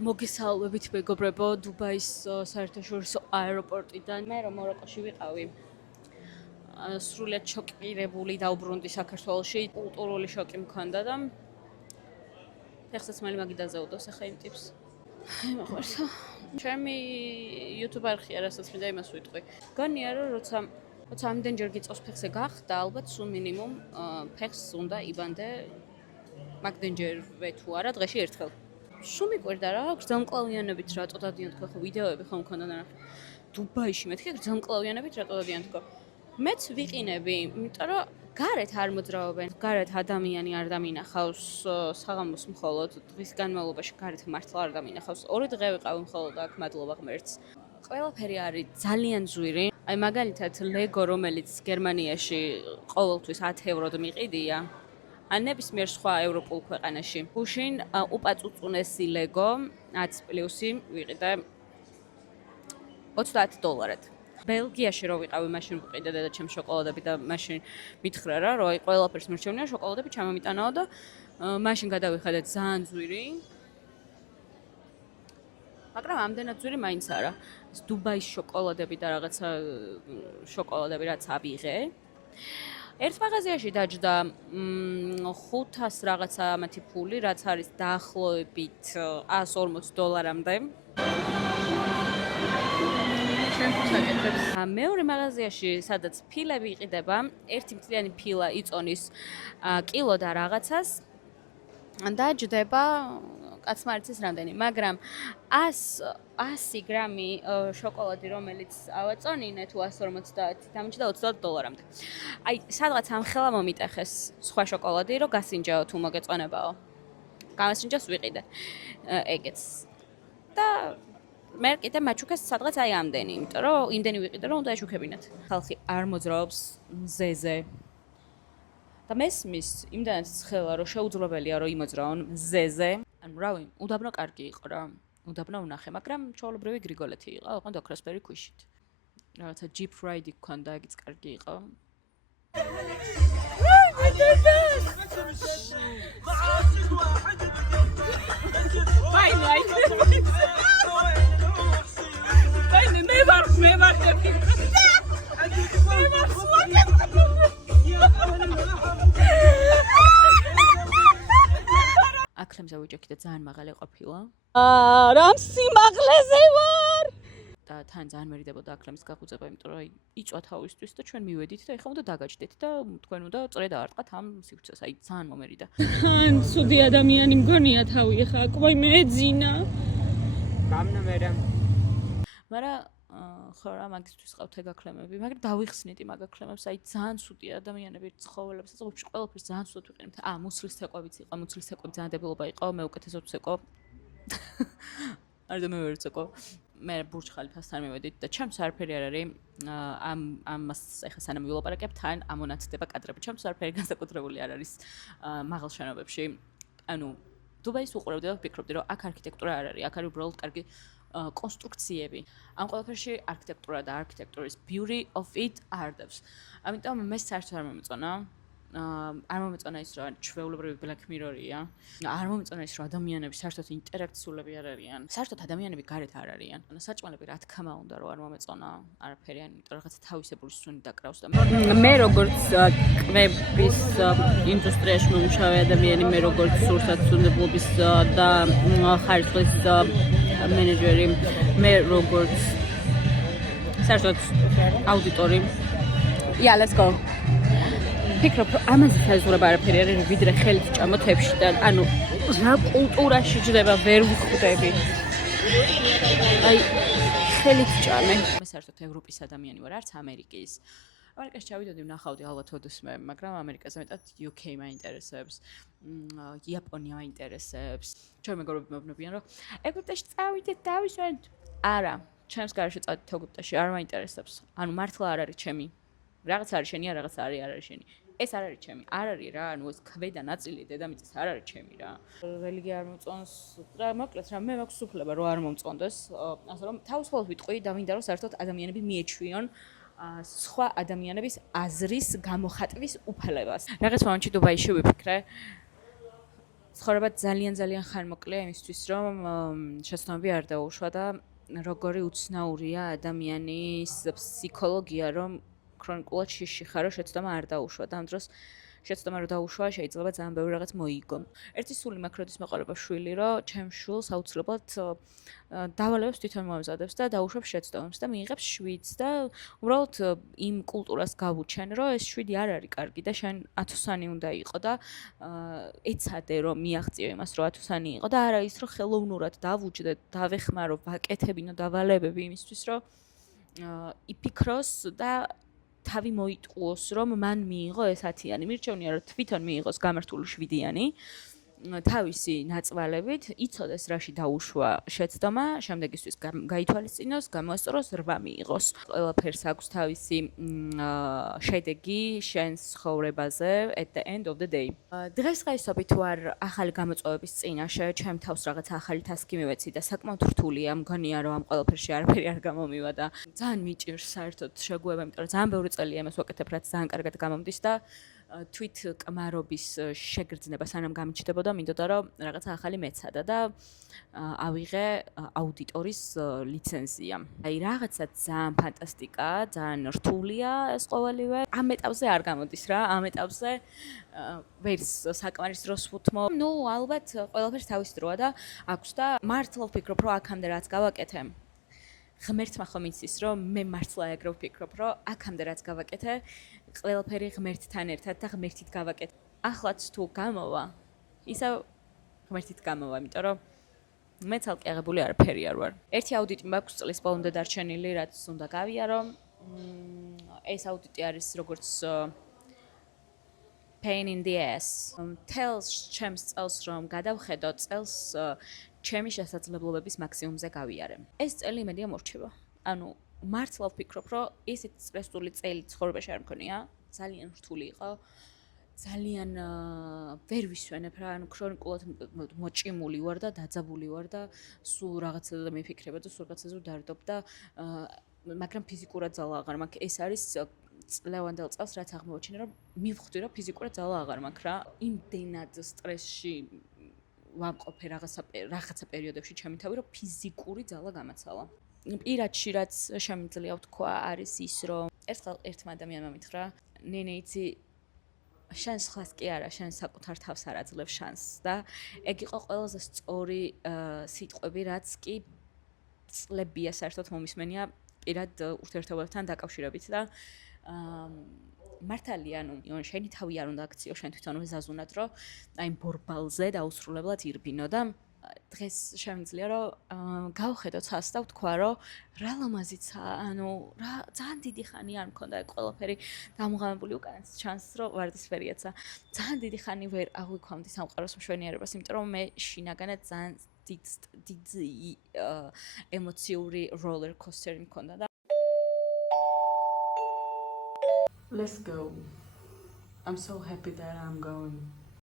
მოგესალმებით მეგობრებო, დუბაის საერთაშორისო აეროპორტიდან. მე რომ მოროკოში ვიყავი, სრულიად შოკირებული დაუბრუნდი საქართველოში, კულტურული შოკი მქონდა და ეხსაც მალე მაგიდაზე უდოს ახლა იმ ტიპს. მოყვარს. ჩემი YouTube არხია, რასაც მინდა იმას ვიტყვი. გონია რომ როცა ამდენჯერ გიწევს ფეხზე გახდა, ალბათ სულ მინიმუმ ფეხს უნდა იბანდე მაგდენჯერვე თუ არა დღეში ერთხელ. სულ მიკვირდა რა, გრძელმკლავიანებით რატო დადიან თქო, ხო ვიდეოები ხომ მქონდა ნახე. დუბაიში მეთქე გრძელმკლავიანებით რატო დადიან თქო. მეც ვიყინები, იმიტომ რომ გარეთ არ მოძრაობენ, გარეთ ადამიანი არ დამინახავს საღამოს მხოლოდ დღის განმავლობაში გარეთ მართლა არ დამინახავს. 2 დღე ვიყავი მხოლოდ აქ, მადლობა ღმერთს. ყველაფერი არის ძალიან ძვირი. აი მაგალითად ლეგო, რომელიც გერმანიაში ყოველთვის 10 ევროდ მიყიდია. ან ნებისმიერ სხვა ევროპულ ქვეყანაში. გუშინ უპაწუწუნესი ლეგო 10 პლუსი ვიყიდე $30. ბელგიაში რო ვიყავი, მაშინ ვიყიდე და ჩემ შოკოლადები და მაშინ მითხრა რა, რომ აი ყველაფერს მერჩევნია, შოკოლადები ჩამომიტანაო და მაშინ გადავიხადე ძალიან ძვირი. მაგრამ ამდენად ძვირი მაინც არა. დუბაის შოკოლადები და რაღაცა შოკოლადები რაც ავიღე. ერთ მაღაზიაში დაჯდა 500 რაღაცა ამათი ფული, რაც არის დაახლოებით $140-მდე. მეორე მაღაზიაში, სადაც ფილები იყიდება, ერთი მთლიანი ფილა იწონის კილო და რაღაცას და ჯდება კაცმა არ იცის რამდენი, მაგრამ 100 გრამი შოკოლადი, რომელიც ავაწონინე თუ 150 დამჭდა $30-მდე. აი, სადღაც ამ ხელა მომიტეხეს სხვა შოკოლადი, რომ გასინჯაო თუ მოგეწონებაო. გამასინჯას ვიყიდე. ეგეც. და მე კიდე მაჩუქეს სადღაც აი ამდენი, იმიტომ რომ იმდენი ვიყიდე, რომ უნდა ეჩუქებინათ. ხალხი არ მოძრაობს მზეზე. და მესმის იმდანაც ცხელა, რომ შეუძლებელია რომ იმოძრაონ მზეზე. ანუ რავი, უდაბნო კარგი იყო რა. უდაბნო ვნახე, მაგრამ ჩაოლებრივი გრიგოლეთი იყო, ოღონდ ოქროსფერი ქვიშით. რაღაცა Jeep ride გქონდა, ეგიც კარგი იყო. აკლემზე ვიჯექი და ძალიან მაღალი ყოფილა. რამ სიმაღლეზე ვარ? და თან ძალიან მერიდებოდა აკლემის გაგუძება, იმიტომ რომ აი იწვა თავისთვის და ჩვენ მივედით და ეხლა უნდა დაგაჭდეთ და თქვენ უნდა წრე დაარტყათ ამ სივრცეს. აი ძალიან მომერიდა. თან ცუდი ადამიანი მგონია თავი ეხლა აკვაი მეძინა. გამნამერა. მაგრამ ხო რა მაგისთვის ყავთ ეგ აკლემები, მაგრამ დავიხსნით იმ აკლემებს, აი ძალიან ცუდი ადამიანები ცხოველებს, საწყობში ყველაფერს ძალიან ცუდად ვიყენებთ. მუცლის ცეკვებიც იყო, მუცლის ცეკვები ძალიან დებილობა იყო, მე უკეთესად ვცეკო. არ და მე ვერ ვცეკო. მე ბურჯ ხალიფასთან მივედით და ჩემს არაფერი არ არის ამას ეხლა სანამ ვილაპარაკებ თან ამონაცდება კადრები. ჩემს არაფერი განსაკუთრებული არ არის მაღალ შენობებში. ანუ დუბაის უყურებდი და ვფიქრობდი რომ აქ არქიტექტურა არ არის, აქ არის უბრალოდ კარგი კონსტრუქციები. ამ ყველაფერში არქიტექტურა და არქიტექტურის beauty of it არდებს. ამიტომ მე საერთოდ არ მომეწონა. არ მომეწონა ის რომ ჩვეულებრივი Black Mirror-ია. არ მომეწონა ის რომ ადამიანები საერთოდ ინტერაქციულები არ არიან. საერთოდ ადამიანები გარეთ არ არიან. საჭმელები რა თქმა უნდა რომ არ მომეწონა არაფერი, იმიტომ რაღაცა თავისებური სუნი დაკრავს და მე როგორც კვების ინდუსტრიაში მომუშავე ადამიანი, მე როგორც სურსათმდებლობის და ხარისხის მენეჯერი, მე როგორც საერთოდ აუდიტორი. let's go. ფიქრობ, რომ ამაზე საზღვრება არაფერი არ არის, ვიდრე ხელით ჭამო თებში და ანუ რა კულტურაში ჯდება ვერ ვხვდები. აი, ხელით ჭამე. მე საერთოდ ევროპის ადამიანი ვარ, არც ამერიკის. ამერიკაში ჩავიდოდი, ვნახავდი ალბათ ოდესმე, მაგრამ ამერიკაზე მეტად UK მაინტერესებს, იაპონია მაინტერესებს. ჩემი მეგობრები მეუბნებიან, რომ ეგვიპტეში წავიდეთ, დავისვენთ. არა, ჩემს გარშე წავიდეთ ეგვიპტეში, არ მაინტერესებს. ანუ მართლა არ არის ჩემი. რაღაც არის შენი, რაღაც არ არის შენი. ეს არ არის ჩემი. არ არის რა, ანუ ეს ქვედა ნაწილი დედამიწის არ არის ჩემი რა. რელიგია არ მომწონს, რა მოკლედ რა მე მაქვს უფლება რომ არ მომწონდეს. ასე რომ თავისუფლად ვიტყვი და მინდა რომ საერთოდ ადამიანები მიეჩვიონ სხვა ადამიანების აზრის გამოხატვის უფლებას. რაღაც მომენტში დუბაიში ვიფიქრე ცხოვრება ძალიან ხანმოკლეა იმისთვის, რომ შეცდომები არ დაუშვა და როგორი უცნაურია ადამიანის ფსიქოლოგია, რომ ქრონიკულად შიში ხარო შეცდომა არ დაუშვა და ამ დროს შეცდომა რომ დაუშვა, შეიძლება ძალიან ბევრი რაღაც მოიგო. ერთი სული მაქვს როდის მეყარება შვილი, რომ ჩემს შვილს აუცილებლად დავალებებს თვითონ მოემზადებს და დაუშვებს შეცდომებს და მიიღებს შვიდს და უბრალოდ იმ კულტურას გავუჩენ, რომ ეს შვიდი არ არის კარგი და შენ 1000-იანი უნდა იყო და ეცადე რომ მიაღწიო იმას, რომ 1000-იანი იყო და არა ის, რომ ხელოვნურად დავუჯდე, დავეხმარო, ვაკეთებინო დავალებები იმისთვის, რომ იფიქროს და თავი მოიტყუოს, რომ მან მიიღო ეს 10-იანი. მირჩევნია, რომ თვითონ მიიღოს გამართული 7-იანი. თავისი ნაწვალებით იცოდეს რაში დაუშვა შეცდომა, შემდეგისთვის გაითვალისწინოს, გამოესწოროს, 8 მიიღოს. ყველაფერს აქვს თავისი შედეგი შენს ცხოვრებაზე at the end of the day. დღესდღეობით ვარ ახალი გამოწვევების წინაშე, ჩემ თავს რაღაცა ახალი ტასკი მივეცი და საკმაოდ რთულია, მგონია რომ ამ ყველაფერში არაფერი არ გამომივა და ძალიან მიჭირს საერთოდ შეგუება, იმიტომ რომ ძალიან ბევრი წელია იმას ვაკეთებ, რაც ძალიან კარგად გამომდის და თვით კმარობის შეგრძნება სანამ გამიჩნდებოდა, მინდოდა რომ რაღაცა ახალი მეცადა და ავიღე აუდიტორის ლიცენზია. აი რაღაცა ძალიან ფანტასტიკაა, ძალიან რთულია ეს ყოველივე. ამ ეტაპზე არ გამოდის რა, ამ ეტაპზე ვერც საკმარის დროს ვუთმო. ნუ ალბათ ყველაფერს თავის დროა და აქვს და მართლა ვფიქრობ, რომ აქამდე რაც გავაკეთე, ღმერთმა ხომ იცის, რომ მე მართლა ეგრე ვფიქრობ, რომ აქამდე რაც გავაკეთე, ყველაფერი ღმერთთან ერთად და ღმერთით გავაკეთე. ახლაც თუ გამოვა, ისევ ღმერთით გამოვა, იმიტომ რომ მე ცალკე აღებული არაფერი არ ვარ. ერთი აუდიტი მაქვს წლის ბოლომდე დარჩენილი, რაც უნდა გავიარო. ეს აუდიტი არის როგორც pain in the ass. Tells ჩემს წელს რომ გადავხედო წელს ჩემი შესაძლებლობების მაქსიმუმზე გავიარე. ეს წელი იმედია მორჩება. ანუ მართლა ვფიქრობ, რომ ისეთი სტრესული წელი ცხოვრებაში არ მქონია, ძალიან რთული იყო. ძალიან ვერ ვისვენებ რა, ანუ ქრონიკულად მოჭიმული ვარ და დაძაბული ვარ და სულ რაღაცაზე მიფიქრება და სულ რაღაცაზე ვდარდობ და მაგრამ ფიზიკურად ძალა აღარ მაქვს. ეს არის წლევანდელ წელს რაც აღმოაჩინე, რომ მივხვდი, რომ ფიზიკურად ძალა აღარ მაქვს რა. იმდენად სტრესში ვამყოფე რაღაცა პერიოდებში ჩემი თავი, რომ ფიზიკური ძალა გამაცალა. პირადში რაც შემიძლია ვთქვა, არის ის, რომ ერთმა ადამიანმა მითხრა, ნინი იცი შენს ხლას კი არა, შენ საკუთარ თავს არ აძლევ შანსს და ეგ იყო ყველაზე სწორი სიტყვები, რაც კი წლებია საერთოდ მომისმენია პირად ურთიერთობებთან დაკავშირებით და მართალია, ანუ შენი თავი არ უნდა აქციო, შენ თვითონ ვეზაზუნად, რომ აი ბორბალზე დაუსრულებლად ირბინო და დღეს შემიძლია რომ გავხედო ცას და ვთქვა რომ რა ლამაზიცა, ანუ რა ძალიან დიდი ხანი არ მქონდა ეგ ყველაფერი დამღამებული უკანაც ჩანს რომ ვარდისფერიაცა. ძალიან დიდი ხანი ვერ აღვიქვამდი სამყაროს მშვენიერებას, იმიტომ რომ მე შინაგანად ძალიან დიდი ემოციური roller coaster მქონდა და Let's go. I'm so happy that I'm going.